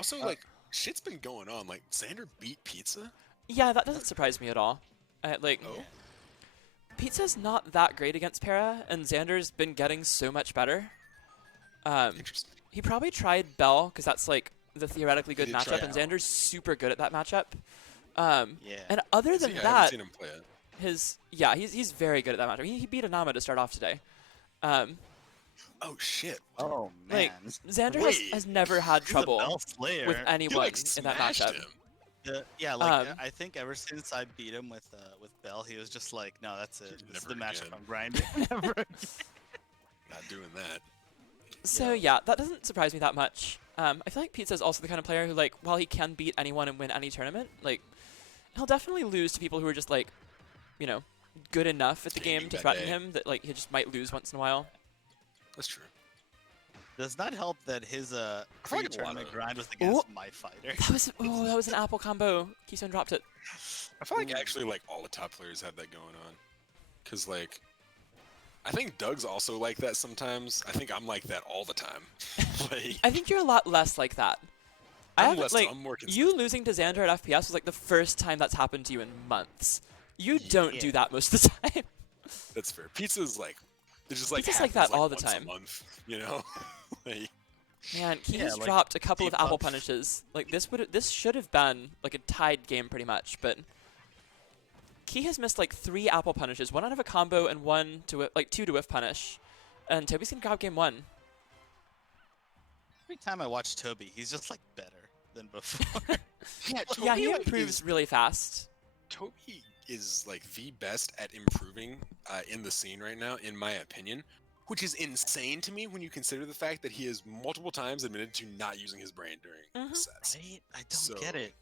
Also, like, shit's been going on. Like, Xander beat Pizza? Yeah, that doesn't surprise me at all. Like, Oh, Pizza's not that great against Para, and Xander's been getting so much better. interesting. He probably tried Bell, because that's, like, the theoretically He good did try matchup, and Bell. Xander's super good at that matchup. Yeah. And other Is than he? I haven't that, seen him play it. he's very good at that matchup. He beat Anama to start off today. Oh, shit. Oh Like, man. Xander Wait. has never had He's a trouble Bell Slayer. with He, anyone like, in that smashed matchup. him. Yeah, like Um, I think ever since I beat him with Bell, he was just like, no, that's it. This is the Never matchup again. I'm grinding. Never again. Not doing that. So yeah, that doesn't surprise me that much. I feel like Pizza is also the kind of player who, like, while he can beat anyone and win any tournament, like, he'll definitely lose to people who are just, like, you know, good enough at the Gaming game to that threaten day. him that, like, he just might lose once in a while. That's true. Does not help that his feel like a pre-tournament lot of- grind was against my fighter. That was an apple combo. Keystone dropped it. I feel like actually, like, all the top players have that going on. Because, like, I think Doug's also like that sometimes. I think I'm like that all the time. Like, I think you're a lot less like that. I'm more you consistent. losing to Xander at FPS was like the first time that's happened to you in months. You don't do Yeah. that most of the time. That's fair. Pizza's like, it just like Pizza's like happens, that all the once time. a month, you know? Like, Man, he Yeah, has like, dropped a couple of apple debuff. punishes. Like this should have been like a tied game pretty much, but Key has missed like 3 apple punishes, 1 out of a combo and 1 to like 2 to whiff punish, and Toby's gonna grab game 1. Every time I watch Toby, he's just like better than before. yeah, Yeah, he like, improves really fast. Toby is like the best at improving in the scene right now, in my opinion, which is insane to me when you consider the fact that he has multiple times admitted to not using his brain during Mhm. sets. Right? I don't So, get it.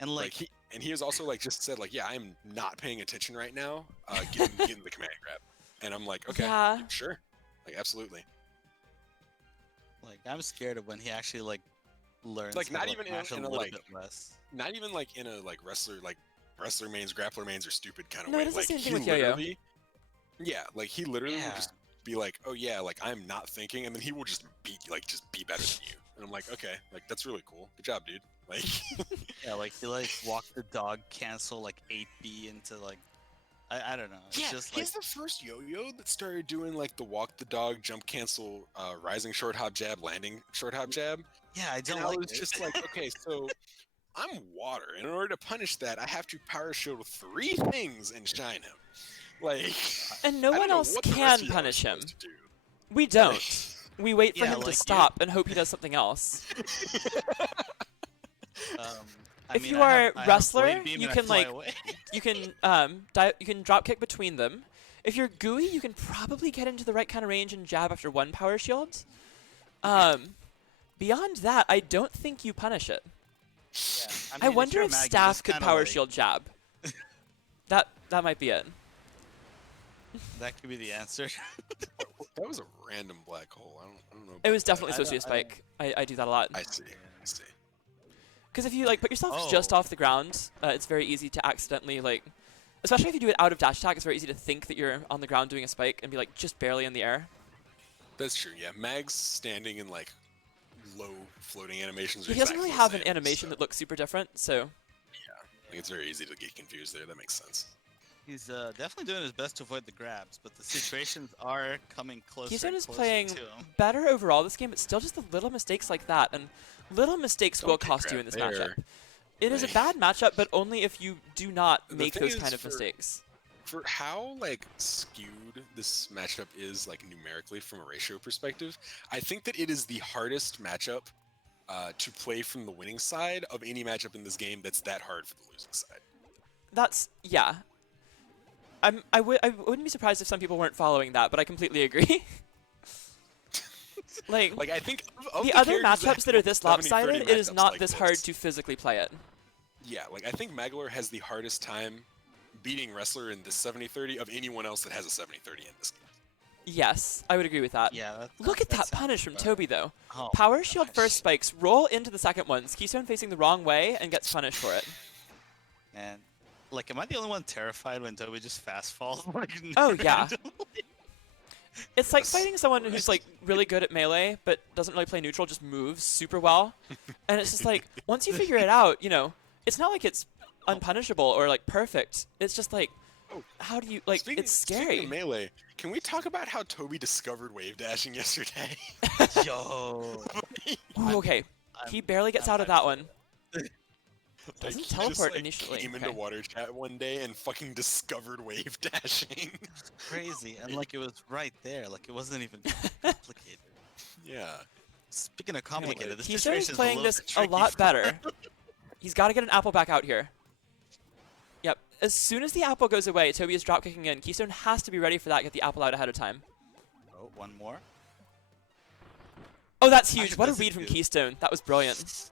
And Like he has also like just said like, yeah, I'm not paying attention right now, getting the command grab, and I'm like, okay, Yeah. sure, like absolutely. like I'm scared of when he actually like learns. Like, how not to even mash a in a, little like- bit less. Not even like in a wrestler mains, grappler mains are stupid kind of No, way. it does the Like same thing he with Yo-Yo. literally, yeah, like he literally Yeah. will just be like, oh yeah, like I'm not thinking, and then he will just be better than you, and I'm like, okay, like that's really cool, good job, dude. Like, Yeah, like he like walk the dog, cancel like 8B into like I don't know. It's yeah, just like he's the first yo-yo that started doing like the walk the dog, jump cancel, rising short hop jab, landing short hop jab. yeah, I And don't I like was it. just like, okay, so I'm water. And in order to punish that, I have to power shield 3 things and shine him. Like, And no I don't one know else what the rest can of y'all are punish him. supposed to do. We don't. We wait for Yeah, him to like, stop and hope he does something else. I If mean, you I are have Blade wrestler, Beam you and I can, fly like, away. You can you can drop kick between them. If you're gooey, you can probably get into the right kind of range and jab after 1 power shield. Beyond that, I don't think you punish it. Yeah, I mean, if wonder you're if Mag, you Staff just could kinda, power like- shield jab. That might be it. That could be the answer. That was a random black hole. I don't know. It about was that. definitely I Socio don't- Spike. I do that a lot. I see. Because if you like put yourself just Oh. off the ground, it's very easy to accidentally like, especially if you do it out of dash attack, it's very easy to think that you're on the ground doing a spike and be like just barely in the air. That's true. Yeah, Mag's standing in like low floating animations. He doesn't really have an animation that looks super different, so Like, it's very easy to get confused there. That makes sense. He's definitely doing his best to avoid the grabs, but the situations are coming closer. Keystone and is closer playing to him. better overall this game, but still just the little mistakes like that, and little mistakes Don't will get cost you in grabbed this there. matchup. It is a Like- bad matchup, but only if you do not The make thing those is kind of for- mistakes. For how like skewed this matchup is like numerically from a ratio perspective, I think that it is the hardest matchup to play from the winning side of any matchup in this game that's that hard for the losing side. That's yeah. I wouldn't be surprised if some people weren't following that, but I completely agree. like Like I think of the other characters matchups that are this 70-30 lopsided, it is matchups not like this hard to physically play it. Yeah, like I think Magolor has the hardest time beating Wrestler in this 70-30 of anyone else that has a 70-30 in this game. Yes, I would agree with that. Yeah. Look at that sounds punish from better. Toby though. Oh, Power shield gosh. first spikes, roll into the second ones. Keystone facing the wrong way and gets punished for it. Man, like, am I the only one terrified when Toby just fast falls? Like, Oh, yeah. randomly? It's like Yes. fighting someone who's Right. like really good at melee but doesn't really play neutral, just moves super well. And it's just like once you figure it out, it's not like it's unpunishable or like perfect. It's just like Oh, how do you like it's Speaking scary. of melee, can we talk about how Toby discovered wave dashing yesterday? Yo. Ooh, okay. He barely gets out of that one. Doesn't He teleport just, initially. Came into Okay. water chat one day and fucking discovered wave dashing. Crazy. And like it was right there. Like it wasn't even complicated. Yeah. Speaking of complicated, this Keystone's situation is playing a this little a bit lot tricky. better. He's got to get an apple back out here. Yep. As soon as the apple goes away, Toby is drop kicking in. Keystone has to be ready for that. Get the apple out ahead of time. Oh, one more. Oh, that's huge. Actually, What a that's a read from good- Keystone. That was brilliant.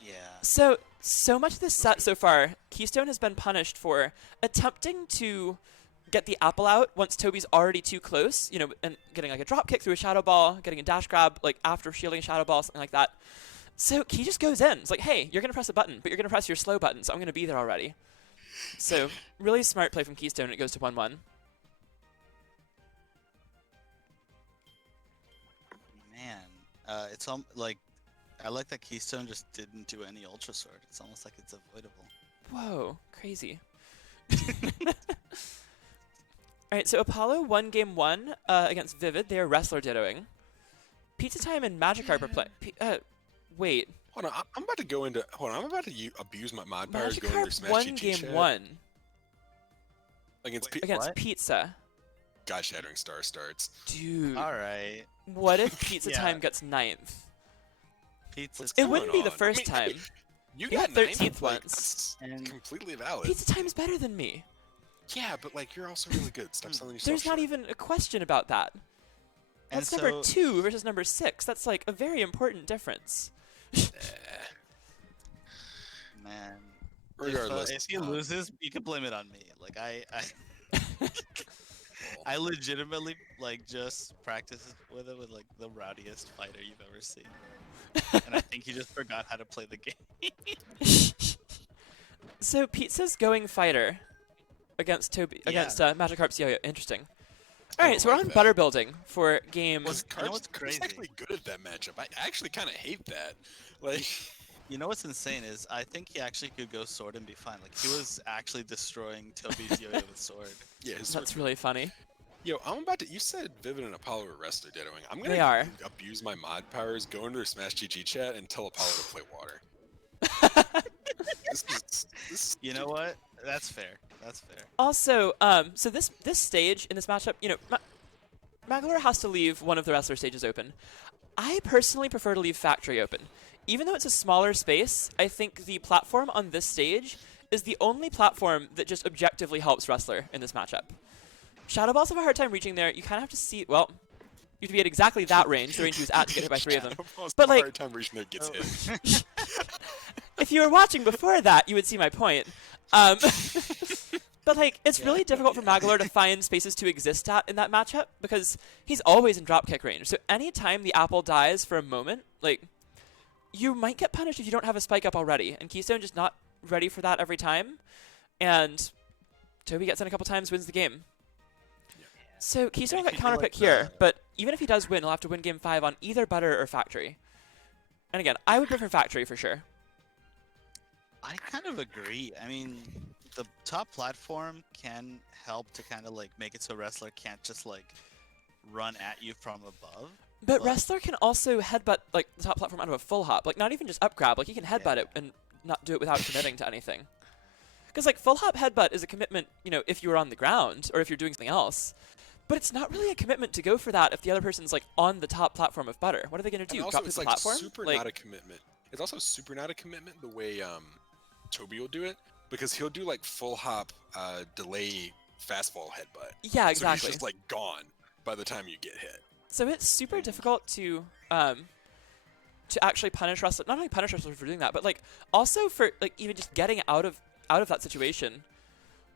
Yeah. So much of this set so far, Keystone has been punished for attempting to get the apple out once Toby's already too close, and getting like a drop kick through a shadow ball, getting a dash grab like after shielding a shadow ball, something like that. So he just goes in. It's like, hey, you're going to press a button, but you're going to press your slow button, so I'm going to be there already. So really smart play from Keystone. It goes to 1-1. Man, it's like I like that Keystone just didn't do any Ultra Sword. It's almost like it's avoidable. Whoa, crazy. All right, so Apollo won game 1 against Vivid. They are wrestler dittoing. Pizza Time and Magikarp are playing. Wait. Hold on, I'm about to go into. Hold on, I'm about to abuse my mod powers going through Magikarp Smash won GG game chat 1 against against What? Pizza. God Shattering Star starts. Dude, All right. what if Pizza Yeah. Time gets 9th? Pizza. It Time. wouldn't be the on? first I mean, time. You He got got 13th 13th like, once. that's And- completely valid. Pizza Time is better than me. Yeah, but like you're also really good. Stop selling yourself There's not short. even a question about that. And That's number so- 2 versus number 6. That's like a very important difference. Man. Regardless, if he loses, you can blame it on me. Like I legitimately like just practice with it with like the rowdiest fighter you've ever seen. And I think he just forgot how to play the game. So Pizza's going fighter against Toby against Magikarp's Yo-Yo. Interesting. All I right, don't so we're like on that. butter building for game. Was You know Karp's what's crazy? actually good at that matchup? I actually kind of hate that. Like, You know what's insane is I think he actually could go sword and be fine. Like he was actually destroying Toby's Yo-Yo with sword. yeah, his That's sword's really funny. Yo, I'm about to. You said Vivid and Apollo were wrestler dittoing. I'm gonna They are. abuse my mod powers, go into their Smash GG chat, and tell Apollo to play water. this is You know what? That's fair. That's fair. Also, so this stage in this matchup, Magolor has to leave one of the wrestler stages open. I personally prefer to leave Factory open. Even though it's a smaller space, I think the platform on this stage is the only platform that just objectively helps wrestler in this matchup. Shadow Balls have a hard time reaching there. You kind of have to see, well, you have to be at exactly that range, the range he was at to get hit by 3 of them. But, like- hard time reaching there gets hit. If you were watching before that, you would see my point. But like, it's really difficult for Magolor to find spaces to exist at in that matchup because he's always in dropkick range. So anytime the apple dies for a moment, like, you might get punished if you don't have a spike up already. And Keystone just not ready for that every time. And Toby gets in a couple times, wins the game. So Keystone will get People counterpick like here, the- but even if he does win, he'll have to win game 5 on either Butter or Factory. And again, I would prefer Factory for sure. I kind of agree. I mean, the top platform can help to kind of like make it so wrestler can't just like run at you from above. But But- Wrestler can also headbutt like the top platform out of a full hop. Like not even just up grab. Like he can headbutt it and not do it without committing to anything. Because like full hop headbutt is a commitment, if you were on the ground or if you're doing something else. But it's not really a commitment to go for that if the other person's like on the top platform of Butter. What are they going to do? And Drop also, to it's the like platform? super Like, not a commitment. It's also super not a commitment the way Toby will do it because he'll do like full hop delay fastball headbutt. yeah, So exactly. he's just like gone by the time you get hit. So it's super difficult to actually punish Wrestler. Not only punish Wrestler for doing that, but like also for like even just getting out of that situation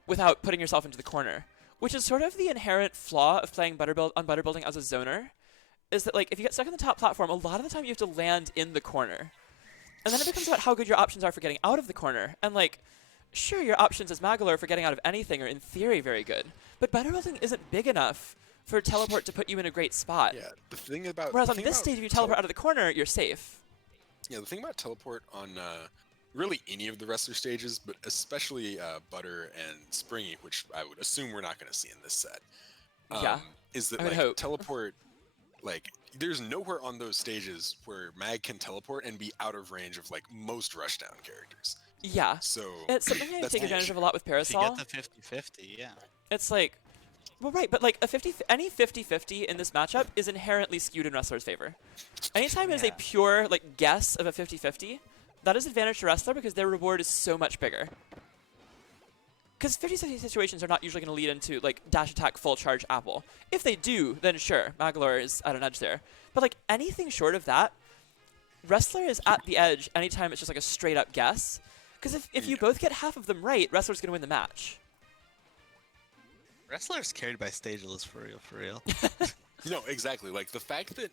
without putting yourself into the corner, which is sort of the inherent flaw of playing on Butter Building as a zoner. Is that like if you get stuck on the top platform, a lot of the time you have to land in the corner, and then it becomes about how good your options are for getting out of the corner. And like, sure, your options as Magolor for getting out of anything are in theory very good, but Butter Building isn't big enough for teleport to put you in a great spot. Yeah, the thing about Whereas on this stage, if you teleport out of the corner, you're safe. Yeah, the thing about teleport on really any of the wrestler stages, but especially Butter and Springy, which I would assume we're not going to see in this set, Yeah, is that I would like hope. teleport, like there's nowhere on those stages where Mag can teleport and be out of range of like most rushdown characters. Yeah. So It's something I that's take the advantage issue. of a lot with If you Parasol. get the 50-50, yeah. It's like, well, right, but like any 50-50 in this matchup is inherently skewed in Wrestler's favor. Anytime it is a Yeah. pure like guess of a 50-50, that is advantage to Wrestler because their reward is so much bigger. Because 50-50 situations are not usually going to lead into like dash attack full charge apple. If they do, then sure, Magolor is at an edge there. But like anything short of that, Wrestler is at the edge anytime it's just like a straight up guess. Because if you both get half of them right, Wrestler's going to win the match. Wrestler's carried by stageless for real, for real. No, exactly. Like the fact that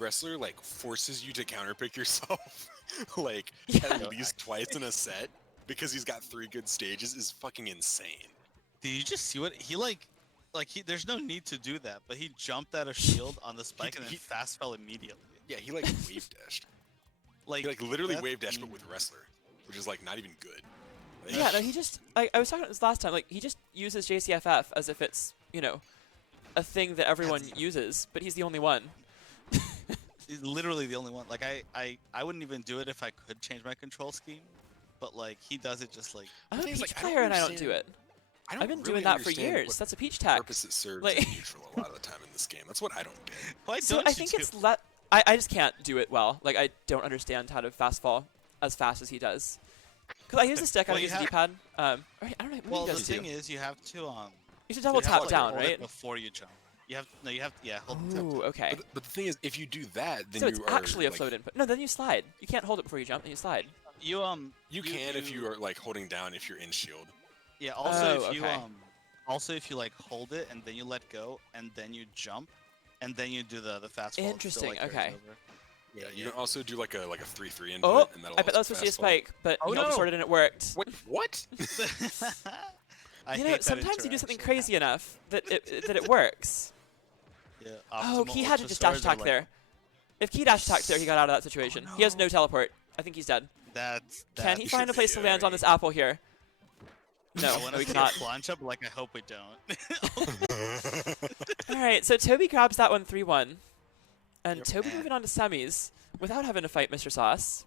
Wrestler like forces you to counterpick yourself like Yeah. at least twice in a set because he's got 3 good stages is fucking insane. Did you just see what he there's no need to do that, but he jumped out of shield on the spike and then he- fast fell immediately. Yeah, he like wave dashed. Like, He like literally that- wave dashed, but with Wrestler, which is like not even good. Like, Yeah, no, he just, I was talking about this last time, like, he just uses JCFF as if it's, you know, a thing that everyone uses, but he's the only one. He's literally the only one. Like I wouldn't even do it if I could change my control scheme, but like he does it just like I'm a thing is, Peach like, I don't player and I don't do understand- it. I don't I've been really doing that for understand years. what That's a Peach tech. purpose it serves Like- in neutral a lot of the time in this game. That's what I don't get. why So don't I you think do it's I just can't do it well. Like, I don't understand how to fast fall as fast as he does. Because I use the stick, I Well, don't you use the have- D-pad. I don't know, maybe Well, he the does too. thing is, you have to You should double you have tap to, like, down, hold it right? before you jump. You have yeah, hold the tap Ooh, down. okay. But the thing is, if you do that, then So you it's are actually a like, float input. No, then you slide. You can't hold it before you jump, then you slide. You You can if you are like holding down if you're in shield. yeah. Also, Oh, if you okay. if you like hold it and then you let go and then you jump, and then you do the fast fall. it still, Interesting, like, carries okay. over. Yeah, you can also do like a 3-3 input, Oh, and that'll I bet that was also supposed to be a fast fall. spike, but Oh, he no. oversorted and it worked. Wait, what? I You know, hate that sometimes you do something interaction. crazy enough that it works. Yeah, Oh, optimal he had to ultra just dash swords are, attack like, there. If he dash attacked there, he got out of that situation. He has no teleport. I think he's dead. That's Can he that's find a place to land on scary. this apple here? No, I want no, to he see a cannot. plunge up, like I hope we don't. All right, so Toby grabs that one 3-1. And Yep. Toby moving on to semis without having to fight Mr. Sauce.